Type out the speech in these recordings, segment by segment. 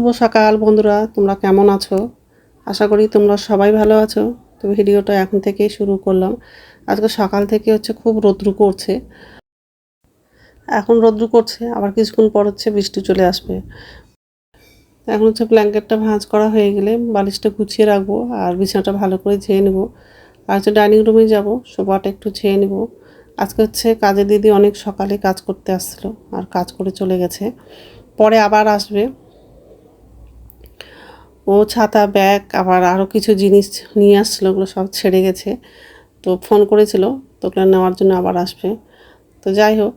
শুভ সকাল, বন্ধুরা। তোমরা কেমন আছো? আশা করি তোমরা সবাই ভালো আছো। তো ভিডিওটা এখন থেকেই শুরু করলাম। আজকে সকাল থেকে হচ্ছে খুব রৌদ্রু করছে। এখন রৌদ্রু করছে, আবার কিছুক্ষণ পর হচ্ছে বৃষ্টি চলে আসবে। এখন হচ্ছে ব্ল্যাঙ্কেটটা ভাঁজ করা হয়ে গেলে বালিশটা গুছিয়ে রাখব আর বিছানাটা ভালো করে ঝেয়ে নেব। আর হচ্ছে ডাইনিং রুমে যাব, সোফাটা একটু ছেয়ে নেব। আজকে হচ্ছে কাজের দিদি অনেক সকালে কাজ করতে আসছিল আর কাজ করে চলে গেছে। পরে আবার আসবে। ও ছাতা, ব্যাগ, আবার আরও কিছু জিনিস নিয়ে আসছিল, ওগুলো সব ছেড়ে গেছে। তো ফোন করেছিল, তো ওগুলো নেওয়ার জন্য আবার আসবে। তো যাই হোক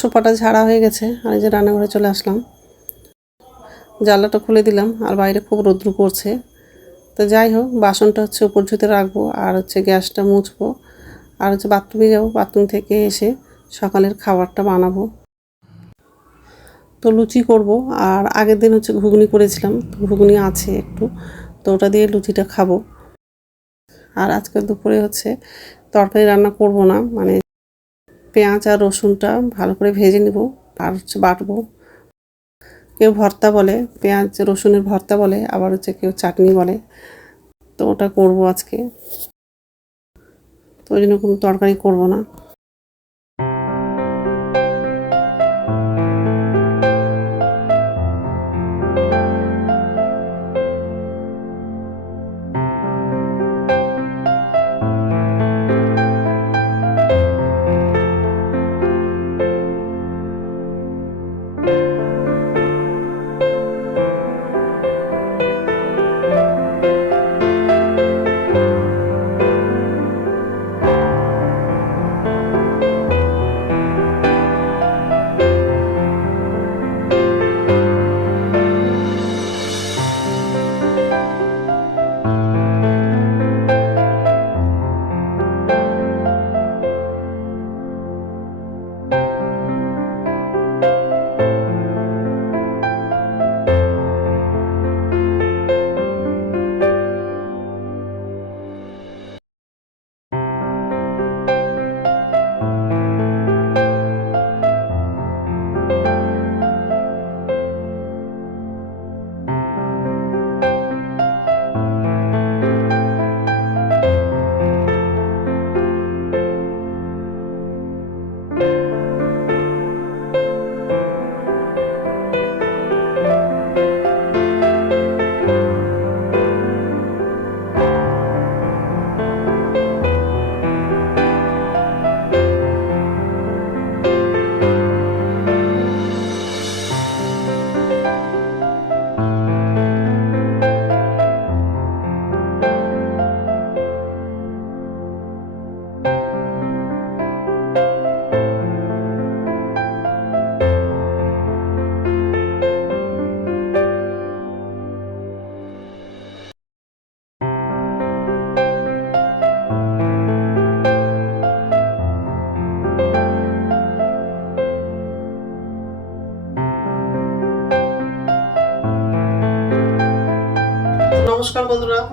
সোফাটা ঝাড়া হয়ে গেছে আর এই যে রান্নাঘরে চলে আসলাম। জানলাটা খুলে দিলাম আর বাইরে খুব রৌদ্র পড়ছে। তো যাই হোক, বাসনটা হচ্ছে উপর ঝুতে রাখব আর হচ্ছে গ্যাসটা মুছবো আর হচ্ছে বাথরুমে যাব, বাথরুম থেকে এসে সকালের খাবারটা বানাবো। তো লুচি করব আর আগের দিন হচ্ছে ঘুগনি করেছিলাম ঘুগনি আছে একটু, তো ওটা দিয়ে লুচিটা খাব। আর আজকে দুপুরে হচ্ছে তরকারি রান্না করব না মানে পেঁয়াজ আর রসুনটা ভালো করে ভেজে নেব, আর হচ্ছে বাটবো। কেউ ভর্তা বলে, পেঁয়াজ, রসুনের ভর্তা বলে, আবার হচ্ছে কেউ চাটনি বলে। তো ওটা করব আজকে। তো ওই জন্য কোনো তরকারি করব না।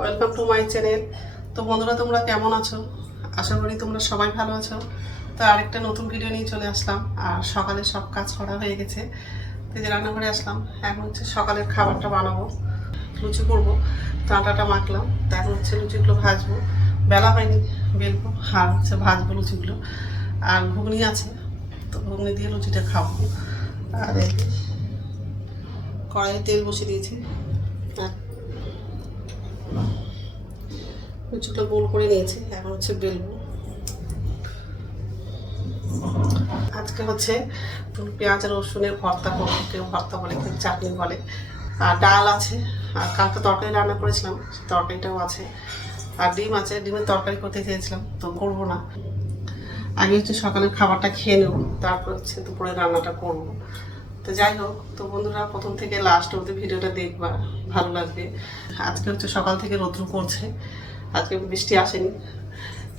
Welcome to my channel. তো বন্ধুরা, তোমরা কেমন আছো? আশা করি তোমরা সবাই ভালো আছো। তো আরেকটা নতুন ভিডিও নিয়ে চলে আসলাম। আর সকালে সব কাজ করা হয়ে গেছে। তো যে রান্নাঘরে আসলাম। এখন হচ্ছে সকালের খাবারটা বানাবো। লুচি করব। তো আটাটা মাখলাম। তো এখন হচ্ছে লুচিগুলো ভাজবো। বেলা হয়নি বেলবো। আর হচ্ছে ভাজবো লুচিগুলো। আর ঘুগনি আছে। তো ঘুগনি দিয়ে লুচিটা খাব। আর কড়াইয়ে তেল বসিয়ে দিয়েছি। আর লুচিগুলো গোল করে নিয়েছি এখন হচ্ছে বেলবো আজকে হচ্ছে পেঁয়াজ আর রসুনের ভর্তা করব, কেউ ভর্তা বলে, কেউ চাটনি বলে। আর ডাল আছে, আর কালকে তরকারি রান্না করেছিলাম তরকারিটাও আছে। আর ডিম আছে, ডিমের তরকারি করতে চেয়েছিলাম, তো করব না। আগে হচ্ছে সকালের খাবারটা খেয়ে নেব, তারপর হচ্ছে দুপুরে রান্নাটা করব। তো যাই হোক, তো বন্ধুরা, প্রথম থেকে লাস্ট অবধি ভিডিওটা দেখবা, ভালো লাগবে। আজকে হচ্ছে সকাল থেকে রৌদ্র পড়ছে, আজকে বৃষ্টি আসেনি,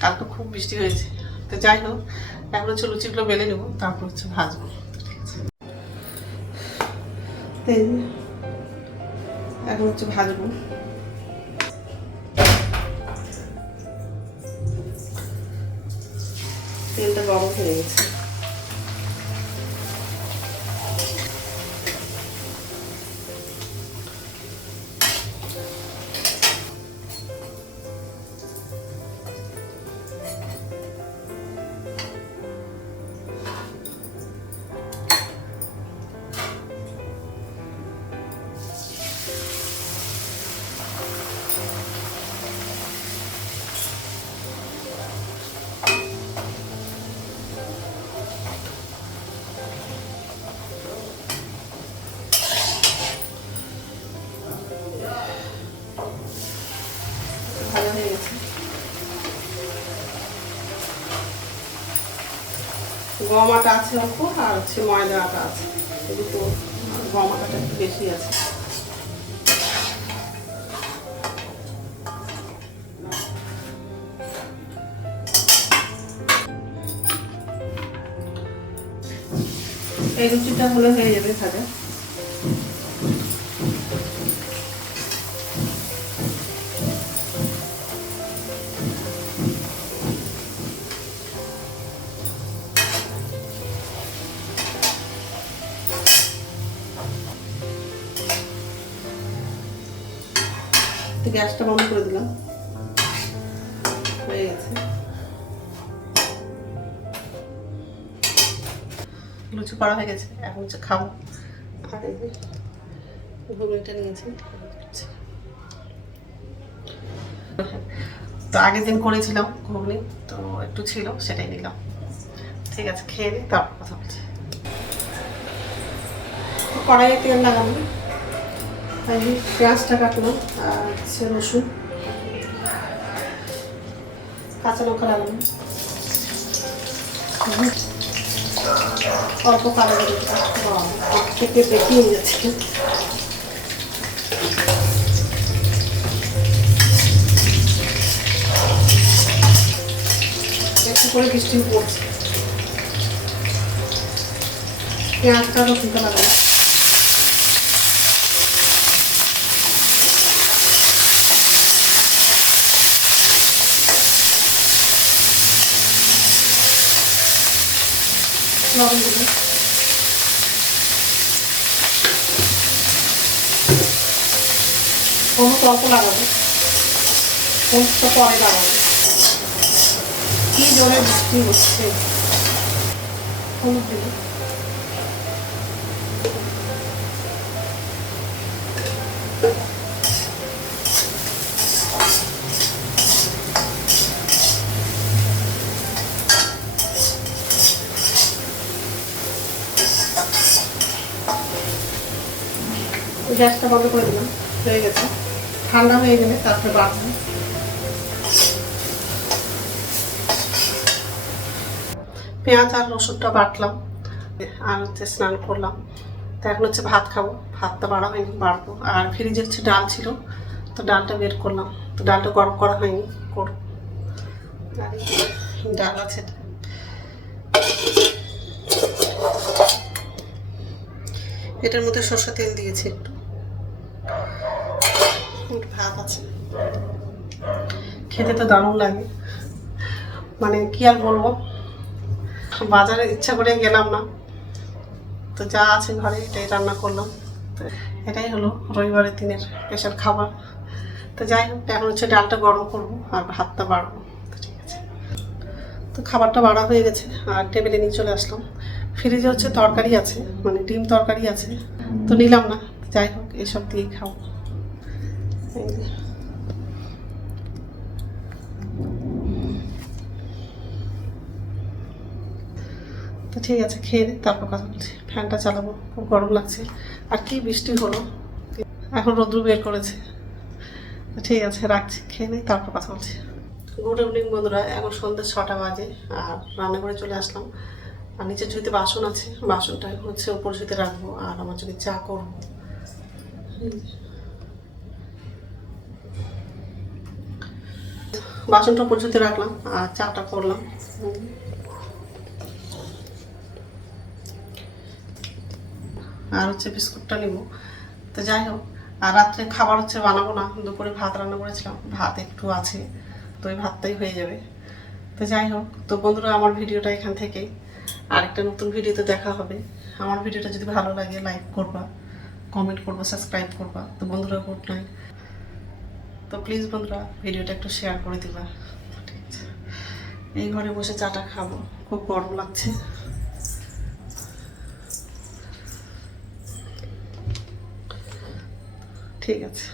কালকে খুব বৃষ্টি হয়েছে। তো যাই হোক, এখন হচ্ছে লুচিগুলো বেলে নেব, তারপর হচ্ছে ভাজবো। এখন হচ্ছে ভাজবো। তেলটা গরম হয়ে গেছে। গম আছে অল্প, আর হচ্ছে ময়দা আছে। দুটো গম আটাটা একটু বেশি আছে। এই রুচিটা হলে হয়ে যাবে ভাজা গ্যাসটা বন্ধ করে দিলাম। হয়ে গেছে। লুচি করা হয়ে গেছে এখন হচ্ছে খাব। আর এই যে ঘুগনিটা নিয়েছি। তো আগের দিন করেছিলাম ঘুগনি তো একটু ছিল সেটাই নিলাম। ঠিক আছে খেয়ে নিই তারপর কথা বলছি। কড়াইয়ে তেল লাগাবো। এই পেঁয়াজটা কাটলাম আর হচ্ছে রসুন। কাঁচা লঙ্কা লাগালাম। অল্প কালো থেকে বেশি হয়ে যাচ্ছে। একটু করে বৃষ্টি পড়ছে পেঁয়াজটা রসুনটা লাগালাম লবণ দিলাম হলুদ অল্প লাগাবো হলুদটা পরে লাগাবো কি জলে বৃষ্টি হচ্ছে হলুদ দিলাম গ্যাসটা বন্ধ করে দিলাম, হয়ে গেছে। ঠান্ডা হয়ে গেলে তারপরে বাড়বো। পেঁয়াজ আর রসুনটা বাটলাম, আর হচ্ছে স্নান করলাম। তো এখন হচ্ছে ভাত খাব, ভাতটা বাড়া হয়নি, বাড়বো। আর ফ্রিজে হচ্ছে ডাল ছিল, তো ডালটা বের করলাম। তো ডালটা গরম করা হয়নি, করব। ডাল আছে। এটার মধ্যে সরষে তেল দিয়েছি একটু। একটু ভাত আছে। খেতে তো দারুণ লাগে। মানে কি আর বলব? বাজারে ইচ্ছা করে গেলাম না। তো যা আছে ঘরে, এটাই রান্না করলাম। তো এটাই হলো রবিবারের দিনের স্পেশাল খাবার। তো যাই হোক, এখন হচ্ছে ডালটা গরম করব আর ভাতটা বাড়বো। তো ঠিক আছে। তো খাবারটা বাড়া হয়ে গেছে, আর টেবিলে নিয়ে চলে আসলাম। ফ্রিজে হচ্ছে তরকারি আছে মানে ডিম তরকারি আছে। তো নিলাম না, যাই হোক, এসব দিয়েই খাব। তো ঠিক আছে, খেয়ে দিই তারপর কথা বলছি। ফ্যানটা চালাবো, খুব গরম লাগছে। আর কি বৃষ্টি হলো? এখন রোদ্রু বের করেছে। ঠিক আছে, রাখছি, খেয়ে নিই তারপর কথা বলছি। গুড ইভিনিং বন্ধুরা, এখন সন্ধ্যে ছটা বাজে, আর রান্নাঘরে চলে আসলাম। আর নিচের ঝুঁতে বাসন আছে, বাসনটা হচ্ছে উপর ঝুঁতে রাখব, আর আমার যদি চা করব। বাসনটা ঝুঁতে রাখলাম আর চাটা করলাম। আর হচ্ছে বিস্কুটটা নিব। তো যাই হোক, আর রাত্রে খাবার হচ্ছে বানাবো না, দুপুরে ভাত রান্না করেছিলাম, ভাত একটু আছে, তো ওই ভাতটাই হয়ে যাবে। তো যাই হোক, তো বন্ধুরা, আমার ভিডিওটা এখান থেকেই। আরেকটা নতুন ভিডিওতে দেখা হবে। আমার ভিডিওটা যদি ভালো লাগে লাইক করবা কমেন্ট করবা সাবস্ক্রাইব করবা। তো বন্ধুরা গুড নাইট তো প্লিজ বন্ধুরা, ভিডিওটা একটু শেয়ার করে দিবা। এই ঘরে বসে চাটা খাব, খুব গরম লাগছে। ঠিক আছে।